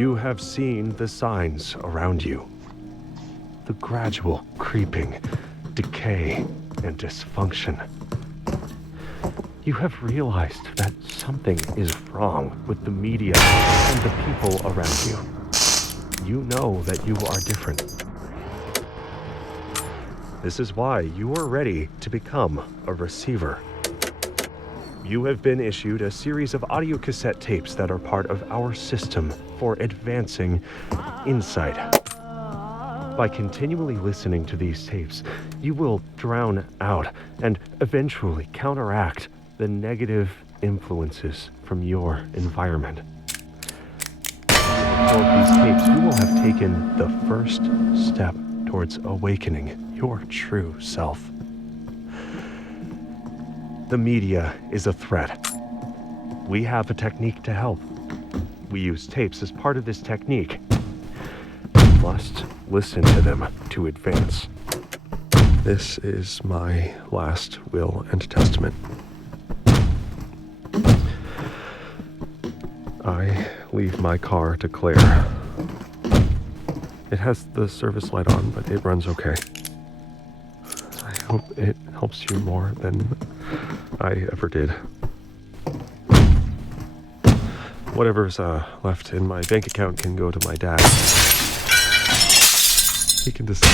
You have seen the signs around you. The gradual creeping, decay, and dysfunction. You have realized that something is wrong with the media and the people around you. You know that you are different. This is why you are ready to become a receiver. You have been issued a series of audio cassette tapes that are part of our system for advancing insight. By continually listening to these tapes, you will drown out and eventually counteract the negative influences from your environment. With these tapes, you will have taken the first step towards awakening your true self. The media is a threat. We have a technique to help. We use tapes as part of this technique. You must listen to them to advance. This is my last will and testament. I leave my car to Claire. It has the service light on, but it runs okay. I hope it helps you more than I ever did. Whatever's left in my bank account can go to my dad. He can decide.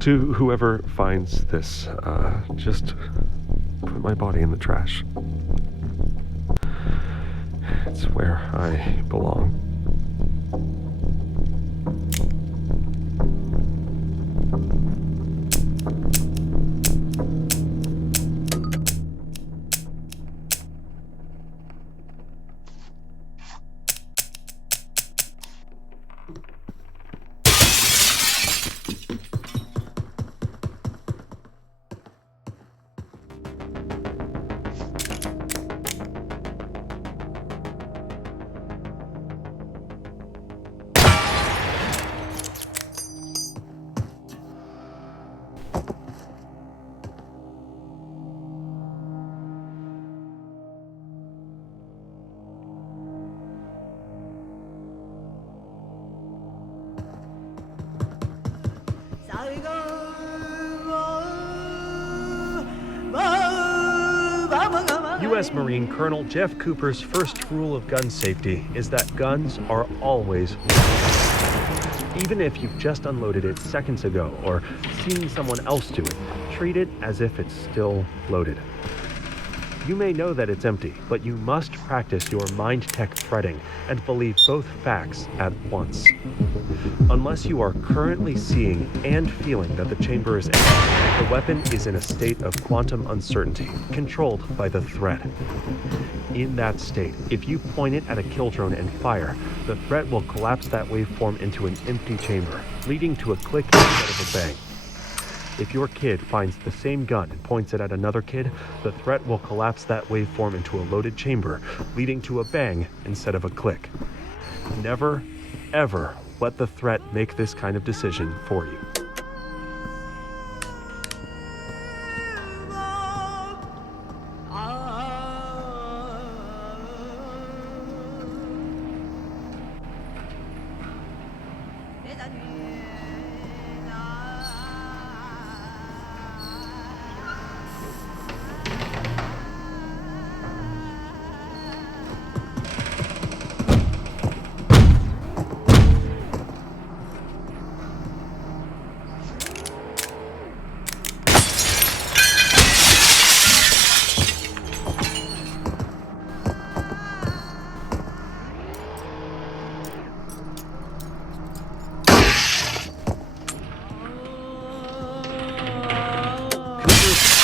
To whoever finds this, just put my body in the trash. It's where I belong. U.S. Marine Colonel Jeff Cooper's first rule of gun safety is that guns are always loaded. Even if you've just unloaded it seconds ago or seen someone else do it, treat it as if it's still loaded. You may know that it's empty, but you must practice your mind tech threading and believe both facts at once. Unless you are currently seeing and feeling that the chamber is empty, the weapon is in a state of quantum uncertainty, controlled by the threat. In that state, if you point it at a kill drone and fire, the threat will collapse that waveform into an empty chamber, leading to a click instead of a bang. If your kid finds the same gun and points it at another kid, the threat will collapse that waveform into a loaded chamber, leading to a bang instead of a click. Never, ever let the threat make this kind of decision for you.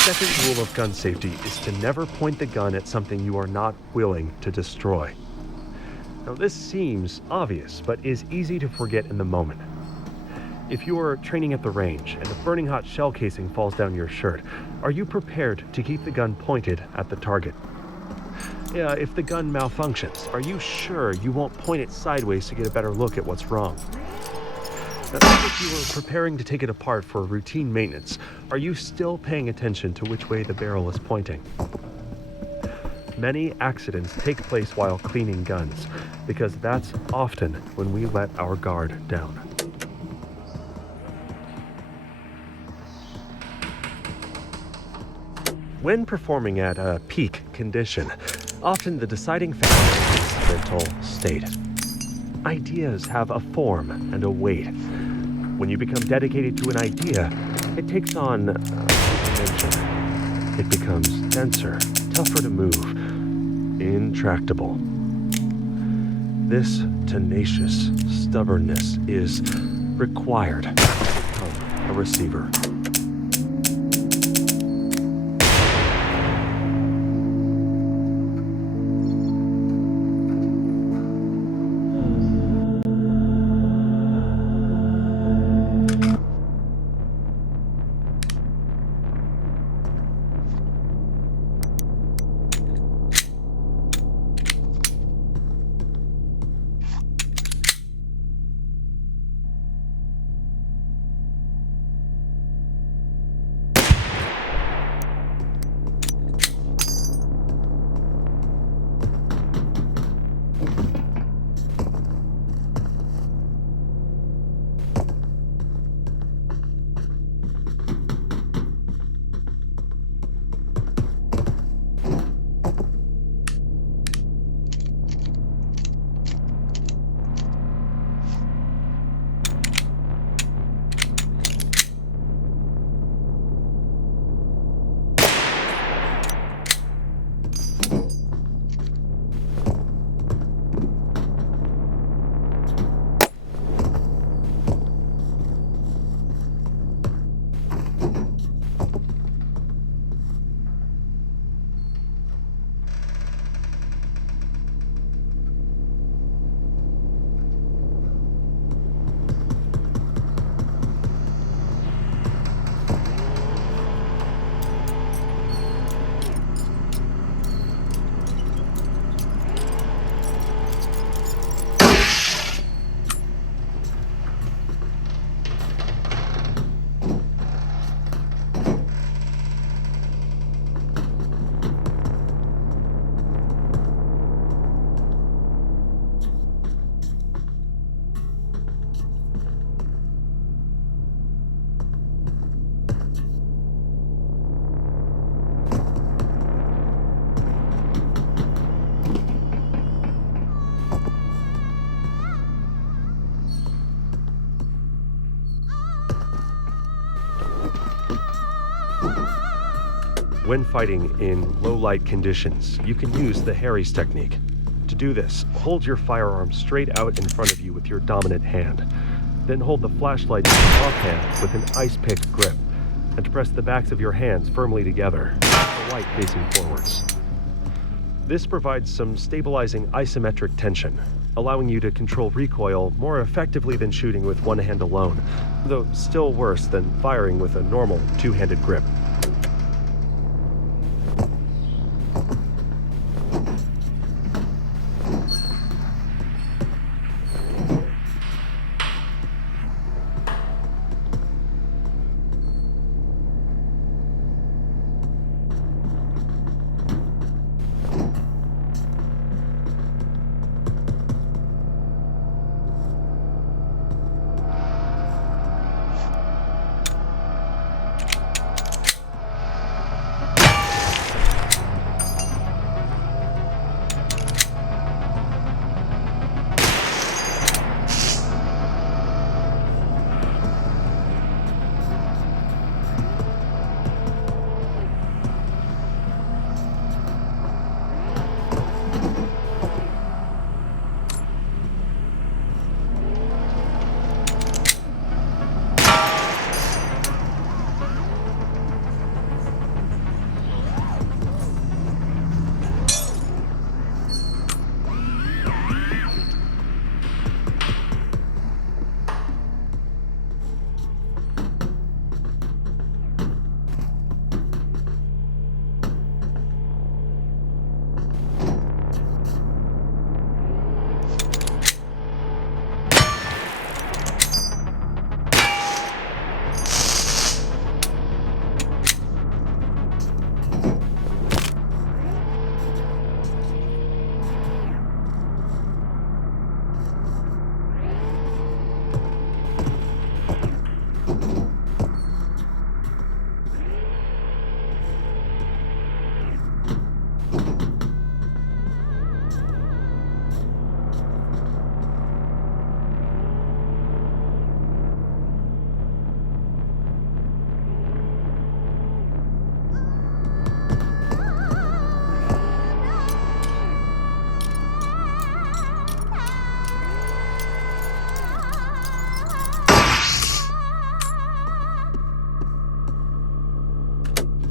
Second rule of gun safety is to never point the gun at something you are not willing to destroy. Now, this seems obvious, but is easy to forget in the moment. If you are training at the range and a burning hot shell casing falls down your shirt, are you prepared to keep the gun pointed at the target? Yeah, if the gun malfunctions, are you sure you won't point it sideways to get a better look at what's wrong? Now, if you were preparing to take it apart for routine maintenance, are you still paying attention to which way the barrel is pointing? Many accidents take place while cleaning guns, because that's often when we let our guard down. When performing at a peak condition, often the deciding factor is mental state. Ideas have a form and a weight. When you become dedicated to an idea, it takes on a dimension. It becomes denser, tougher to move, intractable. This tenacious stubbornness is required to become a receiver. When fighting in low-light conditions, you can use the Harry's technique. To do this, hold your firearm straight out in front of you with your dominant hand. Then hold the flashlight in your offhand with an ice-pick grip, and press the backs of your hands firmly together, with the light facing forwards. This provides some stabilizing isometric tension, allowing you to control recoil more effectively than shooting with one hand alone, though still worse than firing with a normal two-handed grip.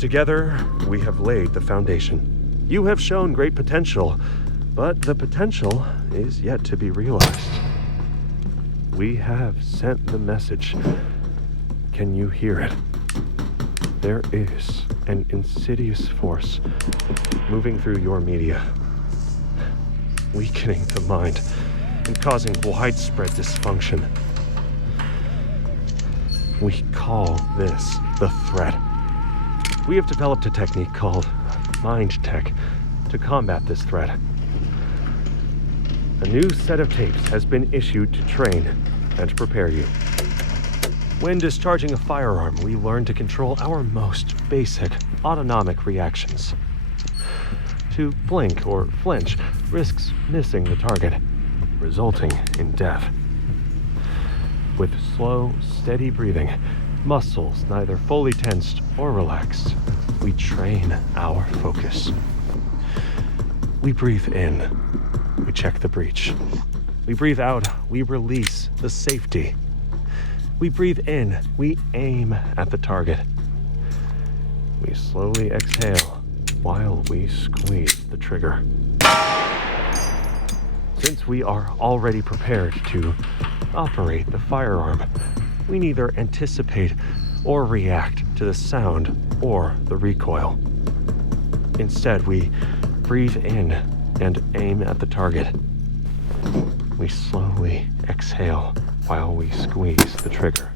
Together, we have laid the foundation. You have shown great potential, but the potential is yet to be realized. We have sent the message. Can you hear it? There is an insidious force moving through your media, weakening the mind and causing widespread dysfunction. We call this the threat. We have developed a technique called mind tech to combat this threat. A new set of tapes has been issued to train and prepare you. When discharging a firearm, we learn to control our most basic autonomic reactions. To blink or flinch risks missing the target, resulting in death. With slow, steady breathing, muscles neither fully tensed or relaxed, we train our focus. We breathe in, we check the breech. We breathe out, we release the safety. We breathe in, we aim at the target. We slowly exhale while we squeeze the trigger. Since we are already prepared to operate the firearm, we neither anticipate or react to the sound or the recoil. Instead, we breathe in and aim at the target. We slowly exhale while we squeeze the trigger.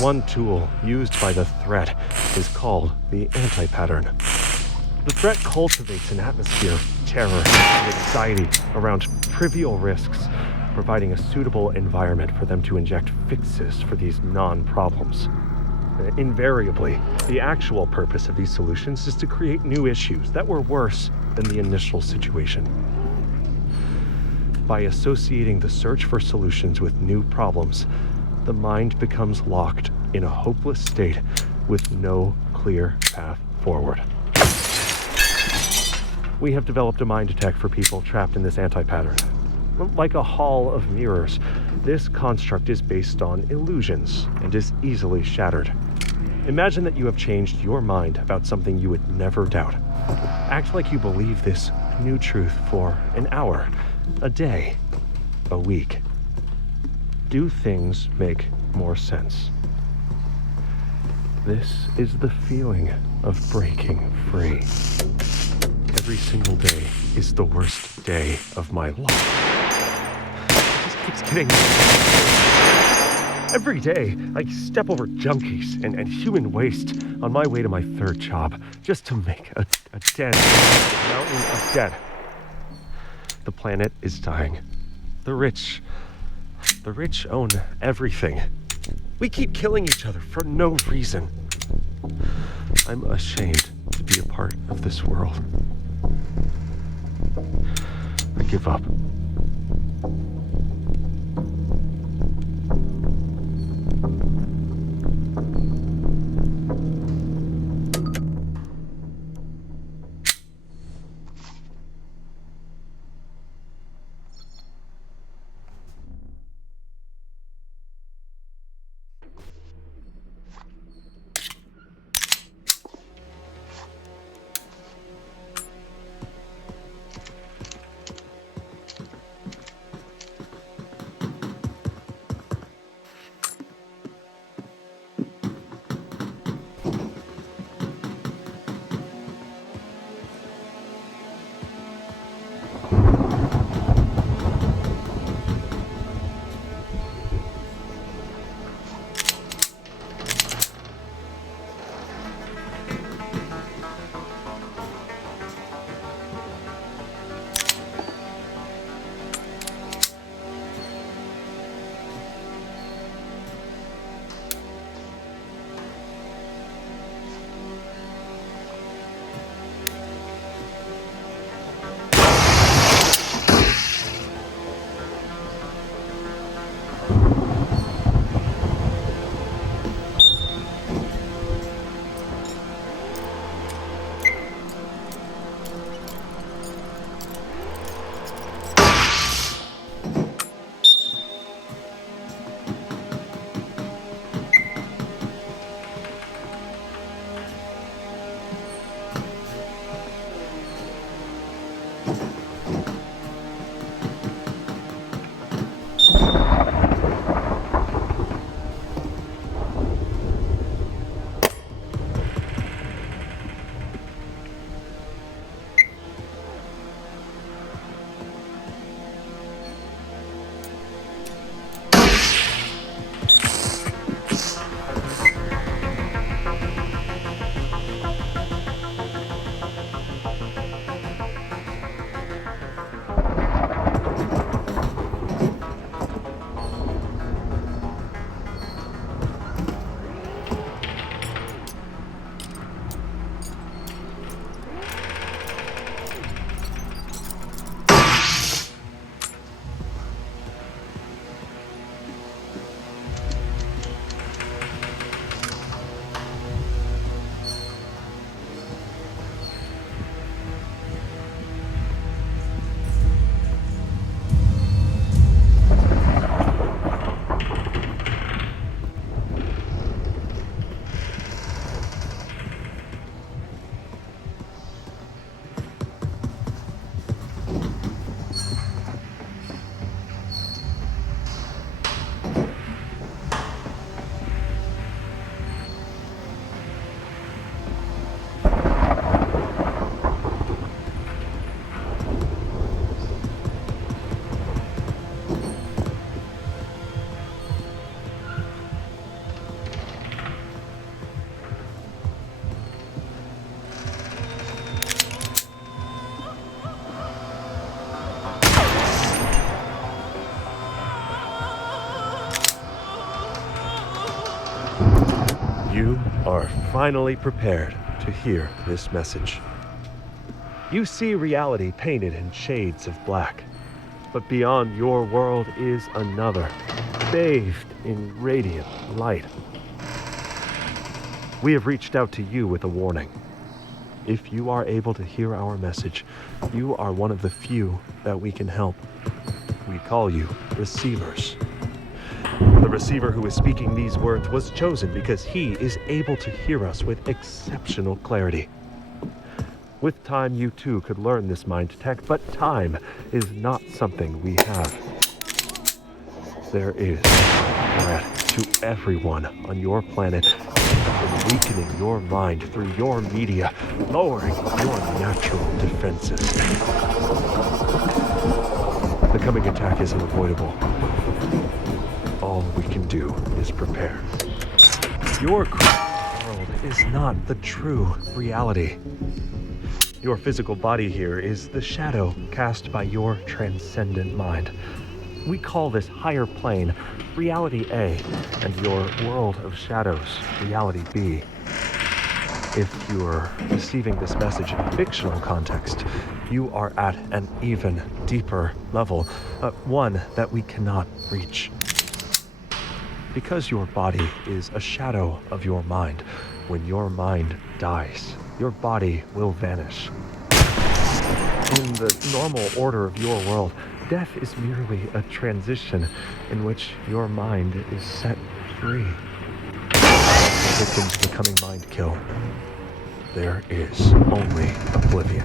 One tool used by the threat is called the anti-pattern. The threat cultivates an atmosphere of terror and anxiety around trivial risks, providing a suitable environment for them to inject fixes for these non-problems. Invariably, the actual purpose of these solutions is to create new issues that were worse than the initial situation. By associating the search for solutions with new problems, the mind becomes locked in a hopeless state with no clear path forward. We have developed a mind attack for people trapped in this anti-pattern. Like a hall of mirrors, this construct is based on illusions and is easily shattered. Imagine that you have changed your mind about something you would never doubt. Act like you believe this new truth for an hour, a day, a week. Do things make more sense? This is the feeling of breaking free. Every single day is the worst day of my life. It just keeps getting worse. Every day, I step over junkies and human waste on my way to my third job just to make a dent in the mountain of debt. The planet is dying. The rich own everything. We keep killing each other for no reason. I'm ashamed to be a part of this world. I give up. You are finally prepared to hear this message. You see reality painted in shades of black, but beyond your world is another, bathed in radiant light. We have reached out to you with a warning. If you are able to hear our message, you are one of the few that we can help. We call you receivers. The receiver who is speaking these words was chosen because he is able to hear us with exceptional clarity. With time, you too could learn this mind tech, but time is not something we have. There is a threat to everyone on your planet, weakening your mind through your media, lowering your natural defenses. The coming attack is unavoidable. All we can do is prepare. Your world is not the true reality. Your physical body here is the shadow cast by your transcendent mind. We call this higher plane Reality A, and your world of shadows, Reality B. If you're receiving this message in fictional context, you are at an even deeper level, one that we cannot reach. Because your body is a shadow of your mind, when your mind dies, your body will vanish. In the normal order of your world, death is merely a transition in which your mind is set free. The victims becoming mind kill. There is only oblivion.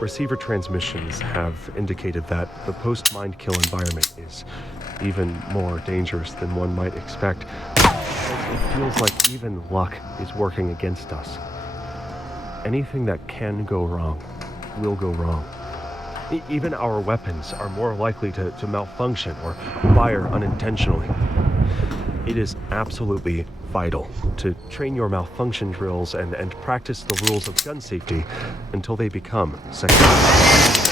Receiver transmissions have indicated that the post-mind kill environment is even more dangerous than one might expect. It feels like even luck is working against us. Anything that can go wrong will go wrong. Even our weapons are more likely to malfunction or fire unintentionally. It is absolutely vital to train your malfunction drills and practice the rules of gun safety until they become second nature.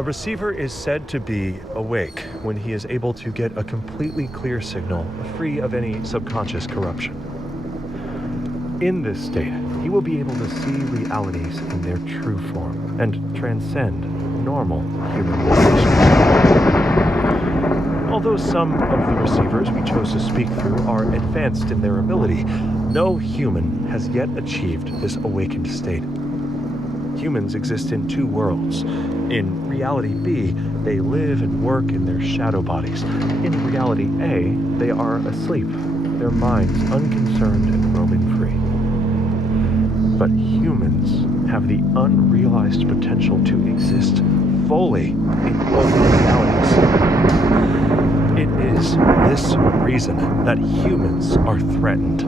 A receiver is said to be awake when he is able to get a completely clear signal, free of any subconscious corruption. In this state, he will be able to see realities in their true form and transcend normal human limitations. Although some of the receivers we chose to speak through are advanced in their ability, no human has yet achieved this awakened state. Humans exist in two worlds. In reality B, they live and work in their shadow bodies. In reality A, they are asleep, their minds unconcerned and roaming free. But humans have the unrealized potential to exist fully in both realities. It is this reason that humans are threatened.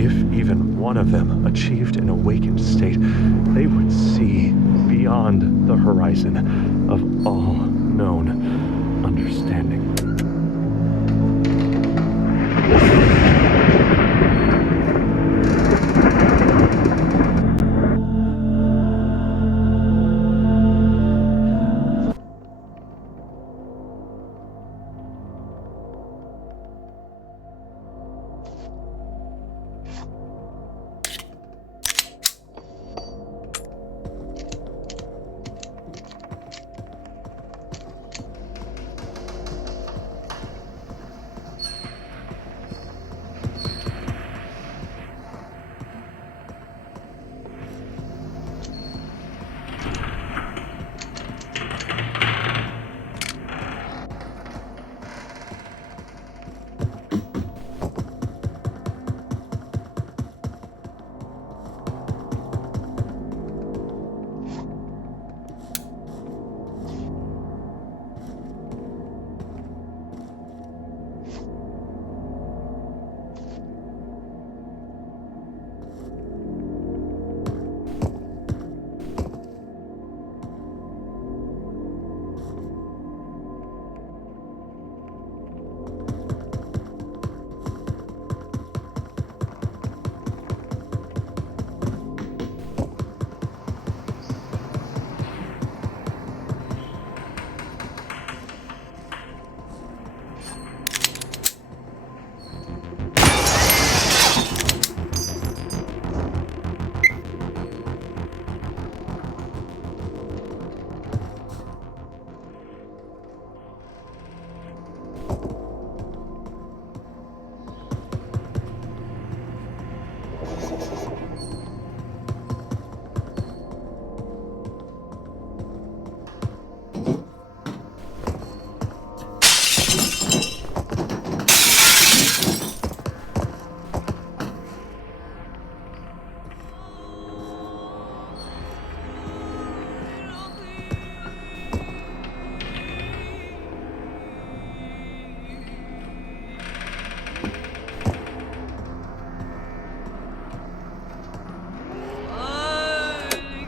If even one of them achieved an awakened state, they would see beyond the horizon of all known understanding.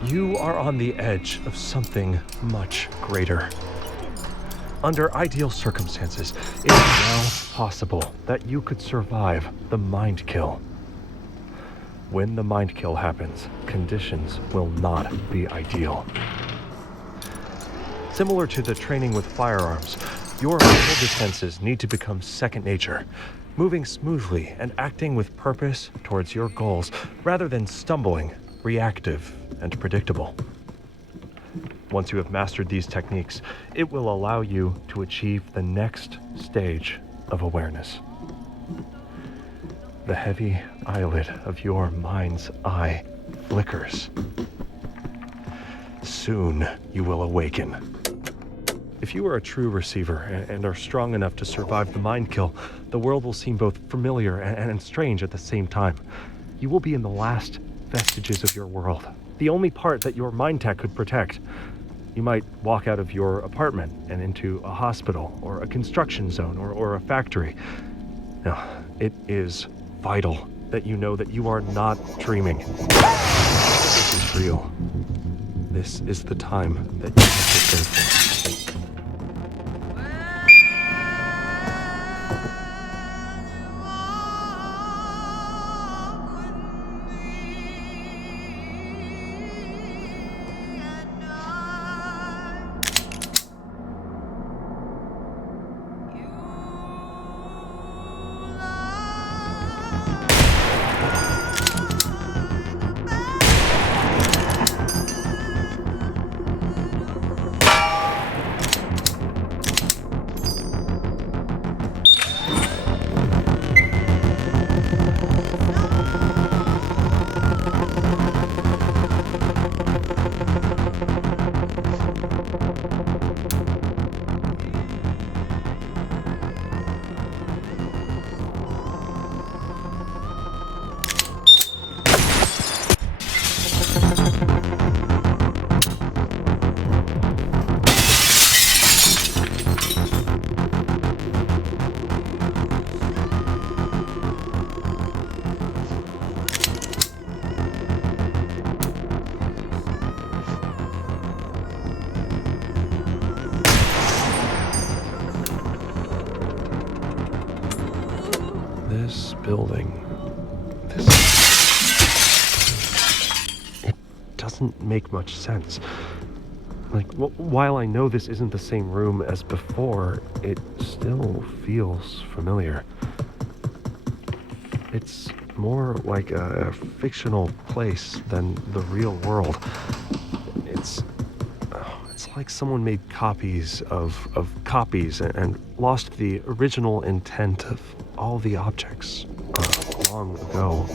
You are on the edge of something much greater. Under ideal circumstances, it is now possible that you could survive the mind kill. When the mind kill happens, conditions will not be ideal. Similar to the training with firearms, your mental defenses need to become second nature, moving smoothly and acting with purpose towards your goals rather than stumbling, reactive, and predictable. Once you have mastered these techniques, it will allow you to achieve the next stage of awareness. The heavy eyelid of your mind's eye flickers. Soon you will awaken. If you are a true receiver and are strong enough to survive the mind kill, the world will seem both familiar and strange at the same time. You will be in the last vestiges of your world, the only part that your mind tech could protect. You might walk out of your apartment and into a hospital or a construction zone or a factory. Now, it is vital that you know that you are not dreaming. This is real. This is the time that you have prepared for. This building, it doesn't make much sense. Like, while I know this isn't the same room as before, it still feels familiar. It's more like a fictional place than the real world. It's like someone made copies of copies and lost the original intent of all the objects long ago.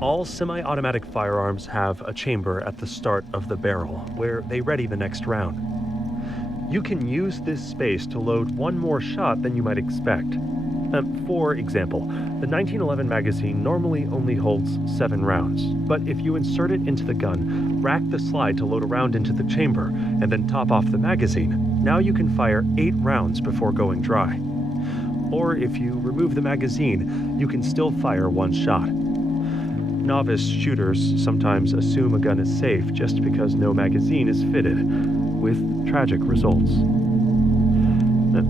All semi-automatic firearms have a chamber at the start of the barrel, where they ready the next round. You can use this space to load one more shot than you might expect. For example, the 1911 magazine normally only holds 7 rounds, but if you insert it into the gun, rack the slide to load a round into the chamber, and then top off the magazine, now you can fire 8 rounds before going dry. Or if you remove the magazine, you can still fire one shot. Novice shooters sometimes assume a gun is safe just because no magazine is fitted, with tragic results.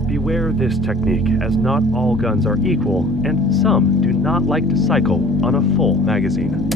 Beware this technique, as not all guns are equal, and some do not like to cycle on a full magazine.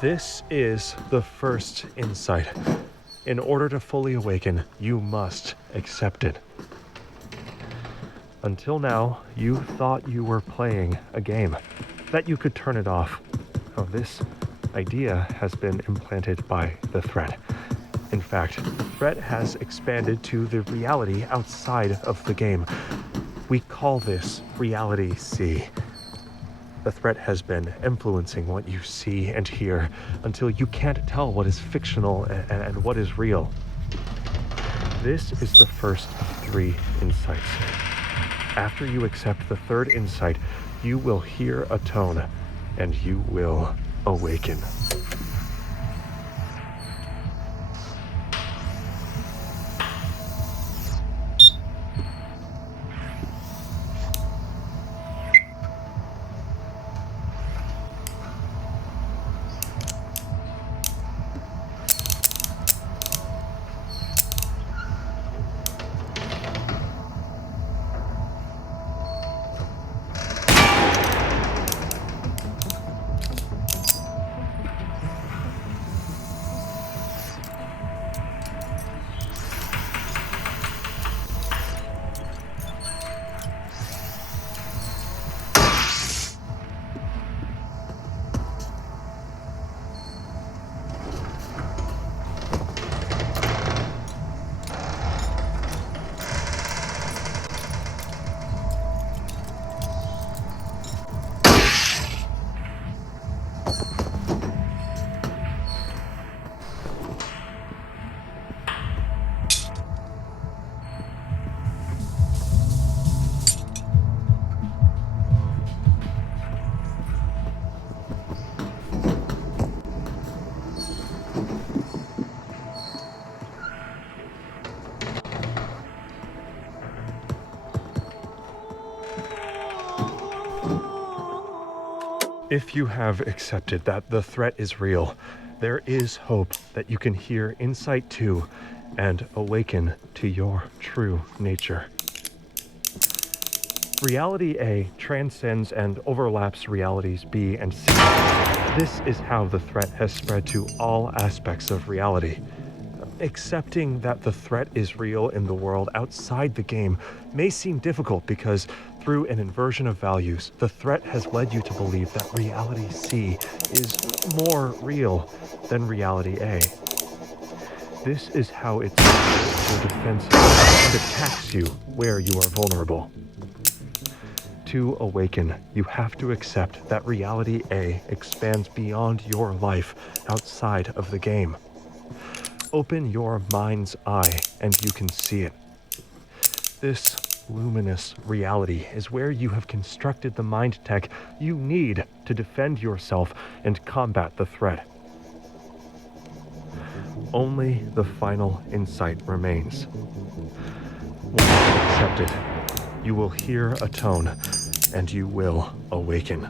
This is the first insight. In order to fully awaken, you must accept it. Until now, you thought you were playing a game, that you could turn it off. Oh, this idea has been implanted by the threat. In fact, the threat has expanded to the reality outside of the game. We call this Reality C. The threat has been influencing what you see and hear until you can't tell what is fictional and what is real. This is the first of 3 insights. After you accept the third insight, you will hear a tone and you will awaken. If you have accepted that the threat is real, there is hope that you can hear Insight 2 and awaken to your true nature. Reality A transcends and overlaps realities B and C. This is how the threat has spread to all aspects of reality. Accepting that the threat is real in the world outside the game may seem difficult because Through an inversion of values, the threat has led you to believe that reality C is more real than reality A. This is how it switches your defenses and attacks you where you are vulnerable. To awaken, you have to accept that reality A expands beyond your life outside of the game. Open your mind's eye and you can see it. This luminous reality is where you have constructed the mind tech you need to defend yourself and combat the threat. Only the final insight remains. Once accepted, you will hear a tone and you will awaken.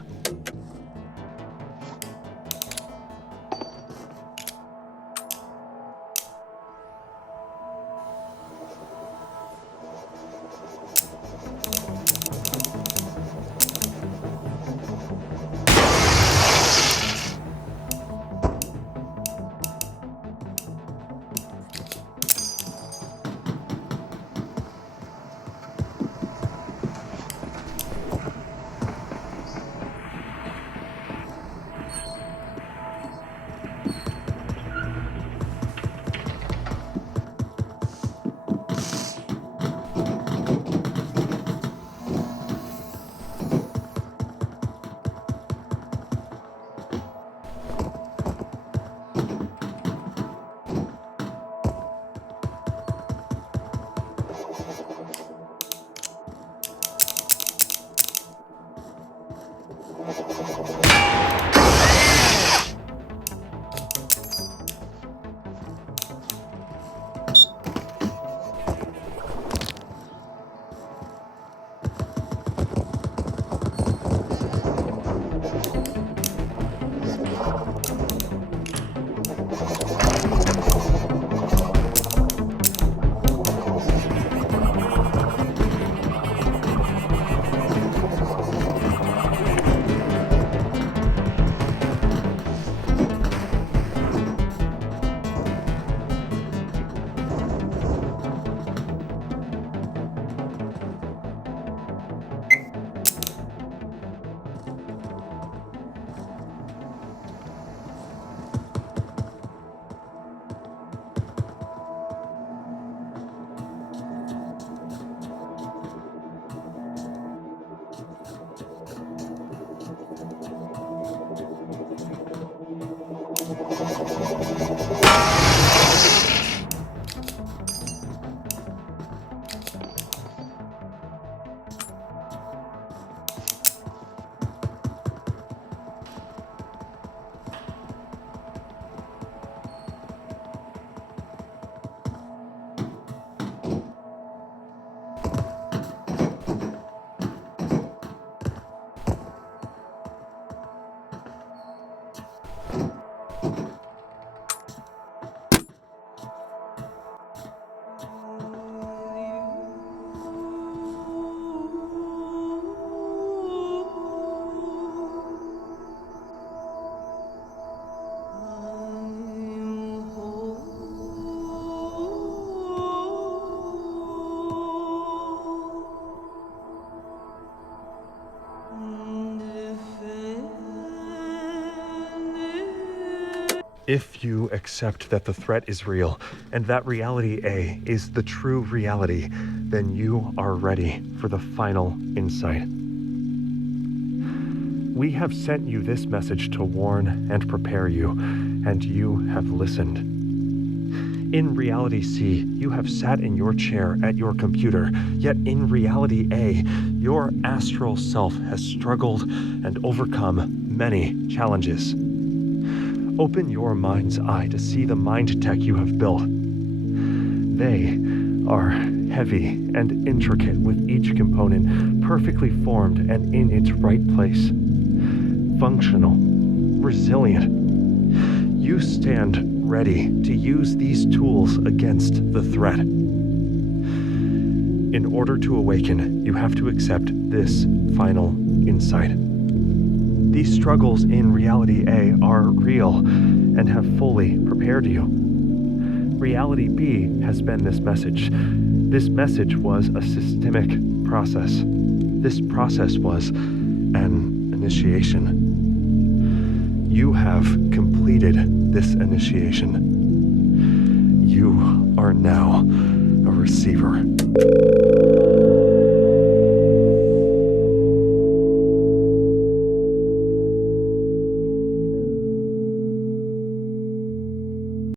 If you accept that the threat is real and that reality A is the true reality, then you are ready for the final insight. We have sent you this message to warn and prepare you, and you have listened. In reality C, you have sat in your chair at your computer, yet in reality A, your astral self has struggled and overcome many challenges. Open your mind's eye to see the mind tech you have built. They are heavy and intricate, with each component perfectly formed and in its right place. Functional, resilient. You stand ready to use these tools against the threat. In order to awaken, you have to accept this final insight. These struggles in reality A are real and have fully prepared you. Reality B has been this message. This message was a systemic process. This process was an initiation. You have completed this initiation. You are now a receiver.